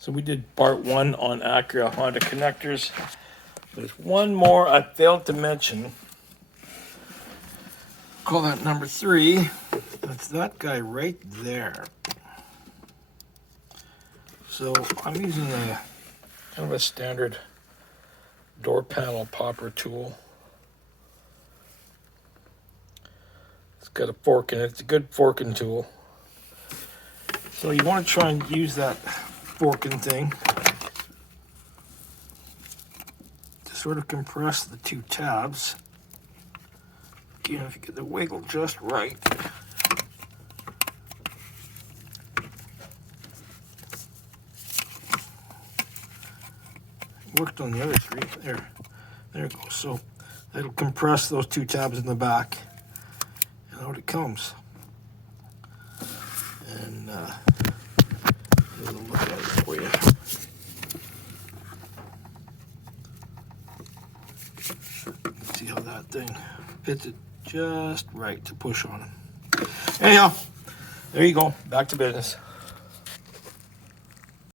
So we did part 1 on Acura Honda connectors. There's one more I failed to mention. Call that number 3. That's that guy right there. So I'm using a kind of a standard door panel popper tool. It's got a fork in it. It's a good forking tool. So you want to try and use that forking thing to sort of compress the 2 tabs. Again, if you get the wiggle just right. Worked on the other 3. There it goes. So it'll compress those 2 tabs in the back, and out it comes. And here's a look at it for you. See how that thing fits it just right to push on it. Anyhow, there you go. Back to business.